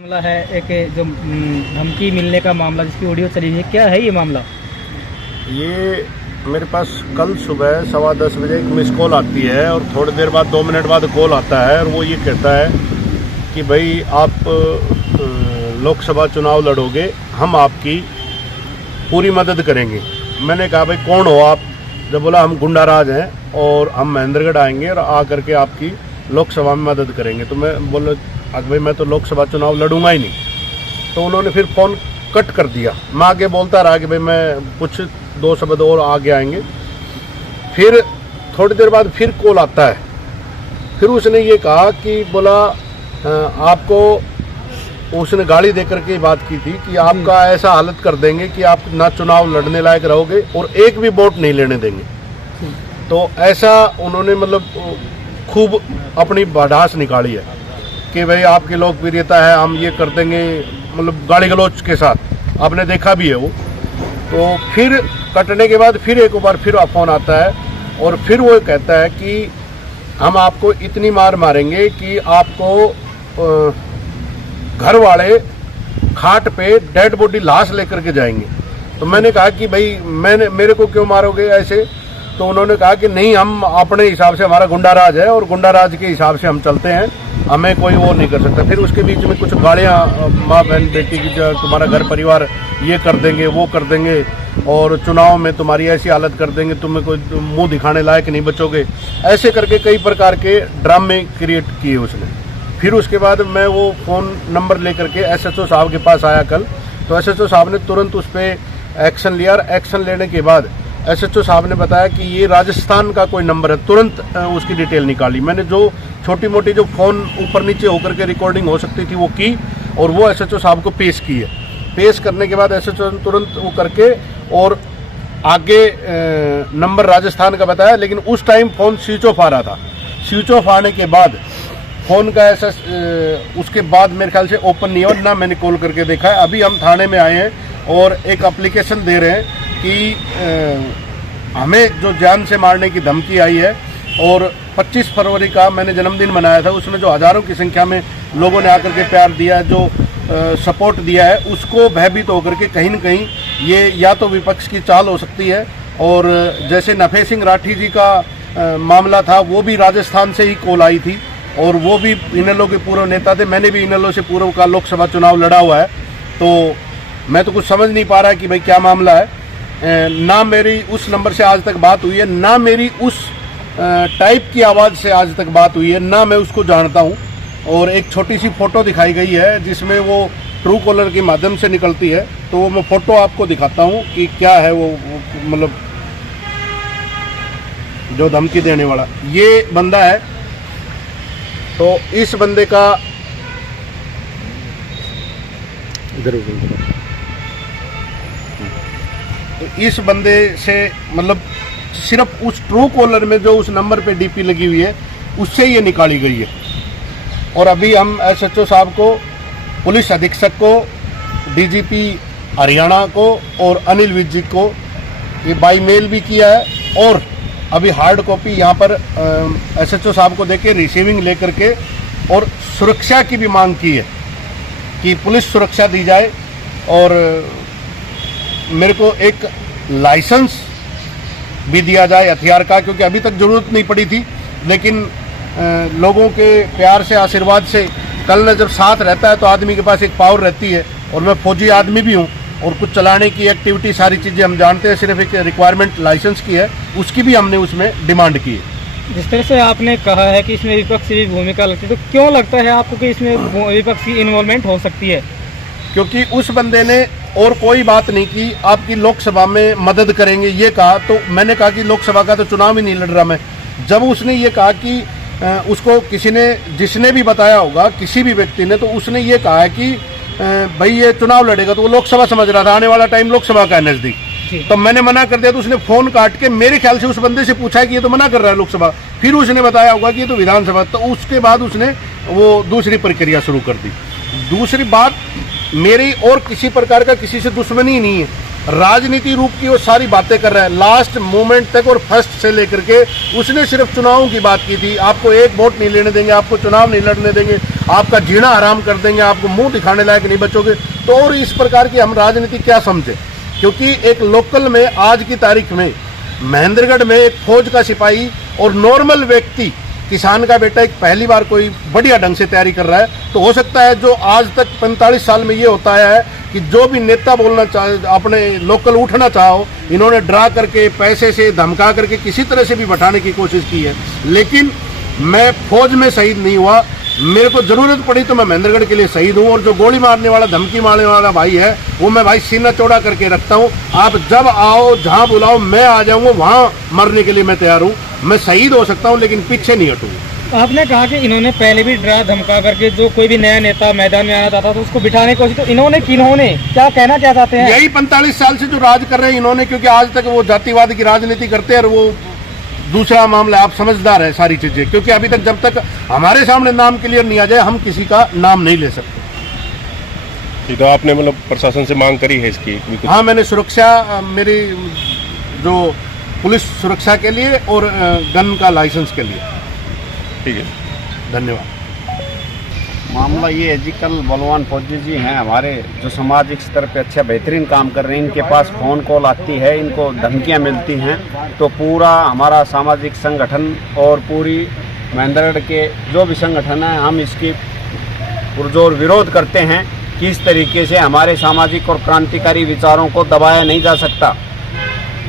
मामला है एक जो धमकी मिलने का मामला जिसकी ऑडियो चली है, क्या है ये मामला? ये मेरे पास कल सुबह 10:15 बजे एक मिस कॉल आती है और थोड़ी देर बाद 2 मिनट बाद कॉल आता है और वो ये कहता है कि भाई आप लोकसभा चुनाव लड़ोगे, हम आपकी पूरी मदद करेंगे। मैंने कहा भाई कौन हो आप? जब बोला हम गुंडाराज हैं और हम महेंद्रगढ़ आएंगे और आकर के आपकी लोकसभा में मदद करेंगे। तो मैं बोला भाई मैं तो लोकसभा चुनाव लड़ूंगा ही नहीं। तो उन्होंने फिर फ़ोन कट कर दिया। मैं आगे बोलता रहा कि भाई मैं कुछ 2 शब्द और आगे आएंगे। फिर थोड़ी देर बाद फिर कॉल आता है। फिर उसने ये कहा कि बोला आपको उसने गाड़ी दे करके बात की थी कि आपका ऐसा हालत कर देंगे कि आप ना चुनाव लड़ने लायक रहोगे और एक भी वोट नहीं लेने देंगे। तो ऐसा उन्होंने मतलब खूब अपनी भड़ास निकाली है कि भाई आपकी लोकप्रियता है, हम ये कर देंगे, मतलब गाली गलौज के साथ। आपने देखा भी है वो। तो फिर कटने के बाद फिर एक बार फिर फ़ोन आता है और फिर वो कहता है कि हम आपको इतनी मार मारेंगे कि आपको घर वाले खाट पे डेड बॉडी लाश लेकर के जाएंगे। तो मैंने कहा कि भाई मेरे को क्यों मारोगे ऐसे? तो उन्होंने कहा कि नहीं, हम अपने हिसाब से, हमारा गुंडाराज है और गुंडाराज के हिसाब से हम चलते हैं, हमें कोई वो नहीं कर सकता। फिर उसके बीच में कुछ गालियाँ, माँ बहन बेटी की, जो तुम्हारा घर परिवार ये कर देंगे, वो कर देंगे और चुनाव में तुम्हारी ऐसी हालत कर देंगे, तुम्हें कोई मुंह दिखाने लायक नहीं बचोगे। ऐसे करके कई प्रकार के ड्रामे क्रिएट किए उसने। फिर उसके बाद मैं वो फ़ोन नंबर लेकर के एसएचओ साहब के पास आया कल। तो एसएचओ साहब ने तुरंत उस पर एक्शन लिया और एक्शन लेने के बाद एसएचओ साहब ने बताया कि ये राजस्थान का कोई नंबर है। तुरंत उसकी डिटेल निकाली। मैंने जो छोटी मोटी जो फ़ोन ऊपर नीचे होकर के रिकॉर्डिंग हो सकती थी वो की और वो एसएचओ साहब को पेश की है। पेश करने के बाद एसएचओ ने तुरंत वो करके और आगे नंबर राजस्थान का बताया, लेकिन उस टाइम फ़ोन स्विच ऑफ आ रहा था। स्विच ऑफ आने के बाद फ़ोन का ऐसा उसके बाद मेरे ख्याल से ओपन नहीं हो, ना मैंने कॉल करके देखा है। अभी हम थाने में आए हैं और एक एप्लीकेशन दे रहे हैं कि हमें जो जान से मारने की धमकी आई है और 25 फरवरी का मैंने जन्मदिन मनाया था, उसमें जो हज़ारों की संख्या में लोगों ने आकर के प्यार दिया है, जो सपोर्ट दिया है, उसको भयभीत होकर के कहीं न कहीं ये या तो विपक्ष की चाल हो सकती है। और जैसे नफे सिंह राठी जी का मामला था, वो भी राजस्थान से ही कॉल आई थी और वो भी इनेलो के पूर्व नेता थे। मैंने भी इनेलो से पूर्व का लोकसभा चुनाव लड़ा हुआ है। तो मैं तो कुछ समझ नहीं पा रहा कि भाई क्या मामला है। ना मेरी उस नंबर से आज तक बात हुई है, ना मेरी उस टाइप की आवाज़ से आज तक बात हुई है, ना मैं उसको जानता हूँ। और एक छोटी सी फ़ोटो दिखाई गई है जिसमें वो ट्रू कॉलर के माध्यम से निकलती है। तो वो मैं फ़ोटो आपको दिखाता हूँ कि क्या है वो मतलब जो धमकी देने वाला ये बंदा है। तो इस बंदे का इस बंदे से मतलब सिर्फ उस ट्रू कॉलर में जो उस नंबर पे डीपी लगी हुई है उससे ये निकाली गई है। और अभी हम एसएचओ साहब को, पुलिस अधीक्षक को, डीजीपी हरियाणा को और अनिल विज जी को ये बाई मेल भी किया है और अभी हार्ड कॉपी यहाँ पर एसएचओ साहब को देके रिसीविंग लेकर के और सुरक्षा की भी मांग की है कि पुलिस सुरक्षा दी जाए। और मेरे को एक लाइसेंस भी दिया जाए हथियार का, क्योंकि अभी तक ज़रूरत नहीं पड़ी थी, लेकिन लोगों के प्यार से, आशीर्वाद से कल न जब साथ रहता है तो आदमी के पास एक पावर रहती है। और मैं फौजी आदमी भी हूँ और कुछ चलाने की एक्टिविटी सारी चीज़ें हम जानते हैं। सिर्फ एक रिक्वायरमेंट लाइसेंस की है, उसकी भी हमने उसमें डिमांड की है। जिस तरह से आपने कहा है कि इसमें विपक्ष की भूमिका लगती है, तो क्यों लगता है आपको कि इसमें विपक्ष की इन्वॉल्वमेंट हो सकती है? क्योंकि उस बंदे ने और कोई बात नहीं की, आपकी लोकसभा में मदद करेंगे ये कहा। तो मैंने कहा कि लोकसभा का तो चुनाव ही नहीं लड़ रहा मैं। जब उसने ये कहा कि उसको किसी ने, जिसने भी बताया होगा, किसी भी व्यक्ति ने, तो उसने ये कहा है कि भाई ये चुनाव लड़ेगा, तो वो लोकसभा समझ रहा था, आने वाला टाइम लोकसभा का है नज़दीक। तो मैंने मना कर दिया। तो उसने फ़ोन काट के मेरे ख्याल से उस बंदे से पूछा कि ये तो मना कर रहा है लोकसभा, फिर उसने बताया होगा कि ये तो विधानसभा। तो उसके बाद उसने वो दूसरी प्रक्रिया शुरू कर दी। दूसरी बात, मेरी और किसी प्रकार का किसी से दुश्मनी नहीं है। राजनीति रूप की वो सारी बातें कर रहा है लास्ट मोमेंट तक, और फर्स्ट से लेकर के उसने सिर्फ चुनावों की बात की थी। आपको एक वोट नहीं लेने देंगे, आपको चुनाव नहीं लड़ने देंगे, आपका जीना आराम कर देंगे, आपको मुंह दिखाने लायक नहीं बचोगे, तो और इस प्रकार की हम राजनीति क्या समझे। क्योंकि एक लोकल में आज की तारीख में महेंद्रगढ़ में एक फौज का सिपाही और नॉर्मल व्यक्ति किसान का बेटा एक पहली बार कोई बढ़िया ढंग से तैयारी कर रहा है, तो हो सकता है जो आज तक 45 साल में ये होता है कि जो भी नेता बोलना चाहे, अपने लोकल उठना चाहो, इन्होंने ड्रा करके पैसे से धमका करके किसी तरह से भी बैठाने की कोशिश की है। लेकिन मैं फौज में शहीद नहीं हुआ, मेरे को जरूरत पड़ी तो मैं महेंद्रगढ़ के लिए शहीद हूँ। और जो गोली मारने वाला, धमकी मारने वाला भाई है, वो मैं भाई सीना चौड़ा करके रखता हूँ। आप जब आओ, जहाँ बुलाओ, मैं आ जाऊँगा, वहाँ मरने के लिए मैं तैयार हूँ। मैं शहीद हो सकता हूँ लेकिन पीछे नहीं हटूंगा। आपने कहा कि इन्होंने पहले भी डरा धमका करके जो कोई भी नया नेता मैदान में आना चाहता था उसको बिठाने की कोशिश, तो इन्होंने क्या कहना क्या चाहते हैं? यही 45 साल से जो राज कर रहे हैं इन्होंने, क्योंकि आज तक वो जातिवाद की राजनीति करते हैं। और वो दूसरा मामला, आप समझदार है सारी चीजें, क्योंकि अभी तक जब तक हमारे सामने नाम क्लियर नहीं आ जाए हम किसी का नाम नहीं ले सकते। तो आपने मतलब प्रशासन से मांग करी है इसकी? हाँ, मैंने सुरक्षा, मेरी जो पुलिस सुरक्षा के लिए और गन का लाइसेंस के लिए। ठीक है, धन्यवाद। मामला ये है जी, कल बलवान फौजी जी हैं हमारे, जो सामाजिक स्तर पे अच्छा बेहतरीन काम कर रहे हैं। इनके पास फ़ोन कॉल आती है, इनको धमकियां मिलती हैं, तो पूरा हमारा सामाजिक संगठन और पूरी महेंद्रगढ़ के जो भी संगठन है, हम इसकी पुरजोर विरोध करते हैं कि इस तरीके से हमारे सामाजिक और क्रांतिकारी विचारों को दबाया नहीं जा सकता।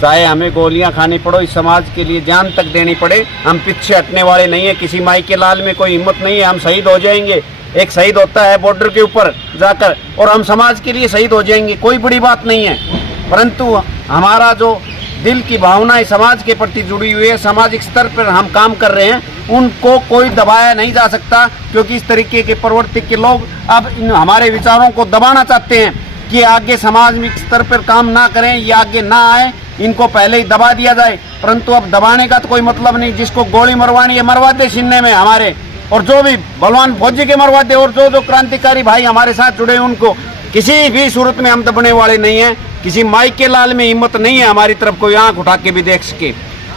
चाहे हमें गोलियां खानी पड़ो, इस समाज के लिए जान तक देनी पड़े, हम पीछे हटने वाले नहीं है। किसी माई के लाल में कोई हिम्मत नहीं है, हम शहीद हो जाएंगे। एक शहीद होता है बॉर्डर के ऊपर जाकर, और हम समाज के लिए शहीद हो जाएंगे, कोई बड़ी बात नहीं है। परंतु हमारा जो दिल की भावनाएं समाज के प्रति जुड़ी हुई है, सामाजिक स्तर पर हम काम कर रहे हैं, उनको कोई दबाया नहीं जा सकता। क्योंकि इस तरीके के प्रवृत्ति के लोग अब हमारे विचारों को दबाना चाहते हैं कि आगे सामाजिक स्तर पर काम ना करें या आगे ना आए, इनको पहले ही दबा दिया जाए। परंतु अब दबाने का तो कोई मतलब नहीं, जिसको गोली मरवानी है मरवा दे सीने में हमारे, और जो भी बलवान फौजी के मरवा दे, और जो क्रांतिकारी भाई हमारे साथ जुड़े उनको किसी भी सूरत में हम दबने वाले नहीं हैं। किसी माई के लाल में हिम्मत नहीं है हमारी तरफ कोई आंख उठा के भी देख सके,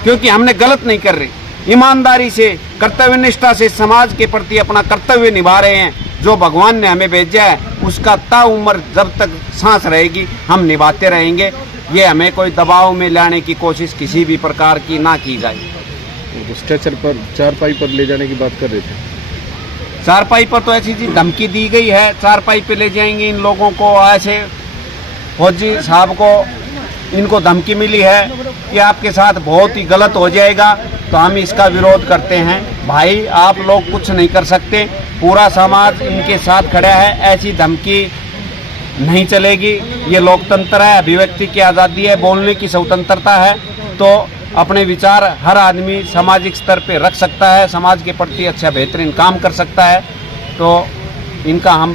क्योंकि हमने गलत नहीं कर रहे, ईमानदारी से, कर्तव्य निष्ठा से समाज के प्रति अपना कर्तव्य निभा रहे हैं। जो भगवान ने हमें भेजा है उसका ताउम्र जब तक सांस रहेगी हम निभाते रहेंगे। ये हमें कोई दबाव में लाने की कोशिश किसी भी प्रकार की ना की जाए। स्ट्रेचर पर, चारपाई पर ले जाने की बात कर रहे थे। चारपाई पर तो ऐसी चीज धमकी दी गई है, चारपाई पे ले जाएंगे इन लोगों को। ऐसे फौजी साहब को, इनको धमकी मिली है कि आपके साथ बहुत ही गलत हो जाएगा, तो हम इसका विरोध करते हैं। भाई आप लोग कुछ नहीं कर सकते, पूरा समाज इनके साथ खड़ा है, ऐसी धमकी नहीं चलेगी। ये लोकतंत्र है, अभिव्यक्ति की आज़ादी है, बोलने की स्वतंत्रता है, तो अपने विचार हर आदमी सामाजिक स्तर पे रख सकता है, समाज के प्रति अच्छा बेहतरीन काम कर सकता है। तो इनका हम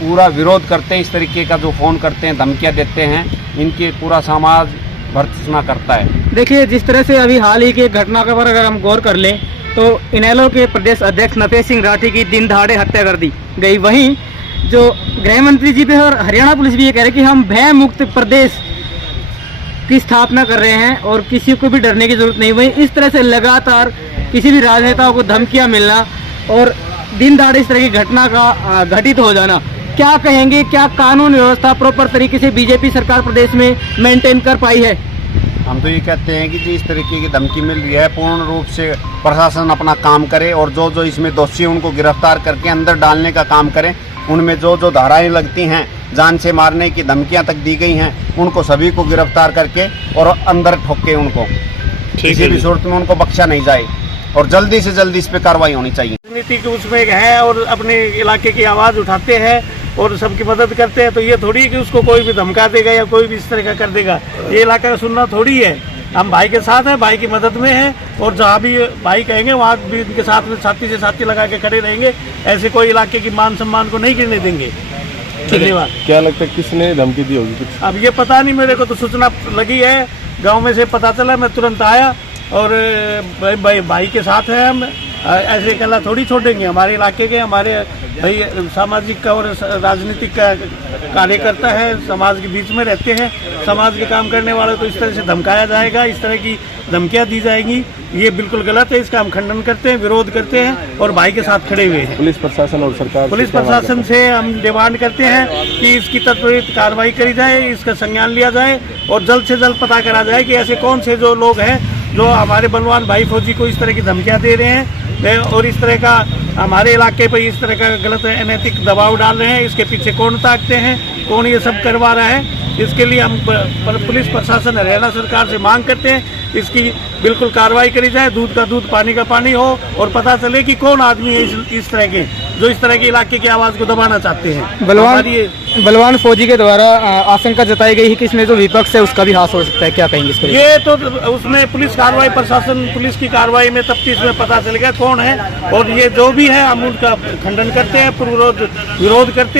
पूरा विरोध करते हैं। इस तरीके का जो फ़ोन करते हैं, धमकियां देते हैं, इनके पूरा समाज भर्त्सना करता है। देखिए, जिस तरह से अभी हाल ही की घटना पर अगर हम गौर कर लें तो इनेलो के प्रदेश अध्यक्ष नपेश सिंह राठी की दिन दहाड़े हत्या कर दी गई। वहीं जो गृह मंत्री जी भी और हरियाणा पुलिस भी ये कह रहे कि हम भय मुक्त प्रदेश की स्थापना कर रहे हैं और किसी को भी डरने की जरूरत नहीं। वहीं इस तरह से लगातार किसी भी राजनेताओं को धमकियां मिलना और दिन दहाड़े इस तरह की घटना का घटित हो जाना, क्या कहेंगे? क्या कानून व्यवस्था प्रॉपर तरीके से बीजेपी सरकार प्रदेश में मेंटेन कर पाई है? हम तो ये कहते हैं कि जी इस तरीके की धमकी मिल रही है, पूर्ण रूप से प्रशासन अपना काम करे और जो जो इसमें दोषी है उनको गिरफ्तार करके अंदर डालने का काम करें। उनमें जो जो धाराएं लगती हैं, जान से मारने की धमकियां तक दी गई हैं, उनको सभी को गिरफ्तार करके और अंदर ठोके उनको, किसी भी सूरत में उनको बख्शा नहीं जाए और जल्दी से जल्दी इस पे कार्रवाई होनी चाहिए। राजनीति के उसमें है और अपने इलाके की आवाज़ उठाते हैं और सबकी मदद करते हैं, तो ये थोड़ी है कि उसको कोई भी धमका देगा या कोई भी इस तरह का कर देगा। ये इलाका का सुनना थोड़ी है। हम भाई के साथ हैं, भाई की मदद में हैं और जहाँ भी भाई कहेंगे वहाँ भी इनके साथ में छाती से छाती लगा के खड़े रहेंगे। ऐसे कोई इलाके की मान सम्मान को नहीं गिरने देंगे। धन्यवाद। क्या लगता है किसने धमकी दी होगी कुछ? अब ये पता नहीं, मेरे को तो सूचना लगी है, गाँव में से पता चला, मैं तुरंत आया और भाई के साथ है हम। ऐसे अकेला थोड़ी छोड़ेंगे। हमारे इलाके के हमारे भाई सामाजिक का और राजनीतिक का कार्यकर्ता है, समाज के बीच में रहते हैं। समाज के काम करने वालों को इस तरह से धमकाया जाएगा, इस तरह की धमकियां दी जाएंगी, ये बिल्कुल गलत है। इसका हम खंडन करते हैं, विरोध करते हैं और भाई के साथ खड़े हुए हैं। पुलिस प्रशासन और सरकार पुलिस प्रशासन से हम डिमांड करते हैं कि इसकी त्वरित कार्रवाई करी जाए, इसका संज्ञान लिया जाए और जल्द से जल्द पता करा जाए कि ऐसे कौन से जो लोग हैं जो हमारे बलवान भाई फौजी को इस तरह की धमकियां दे रहे हैं और इस तरह का हमारे इलाके पर इस तरह का गलत अनैतिक दबाव डाल रहे हैं। इसके पीछे कौन ताकते हैं, कौन ये सब करवा रहा है, इसके लिए हम पुलिस प्रशासन हरियाणा सरकार से मांग करते हैं इसकी बिल्कुल कार्रवाई करी जाए, दूध का दूध पानी का पानी हो और पता चले कि कौन आदमी है इस तरह के जो इस तरह के इलाके की आवाज़ को दबाना चाहते हैं। बलवान फौजी के द्वारा आशंका जताई गई है कि इसमें जो विपक्ष है उसका भी हाथ हो सकता है, क्या कहेंगे इस पर? ये तो उसमें पुलिस कार्रवाई, प्रशासन पुलिस की कार्रवाई में तफ्तीश में पता चलेगा कौन है और ये जो भी है हम उनका खंडन करते हैं, विरोध करते हैं।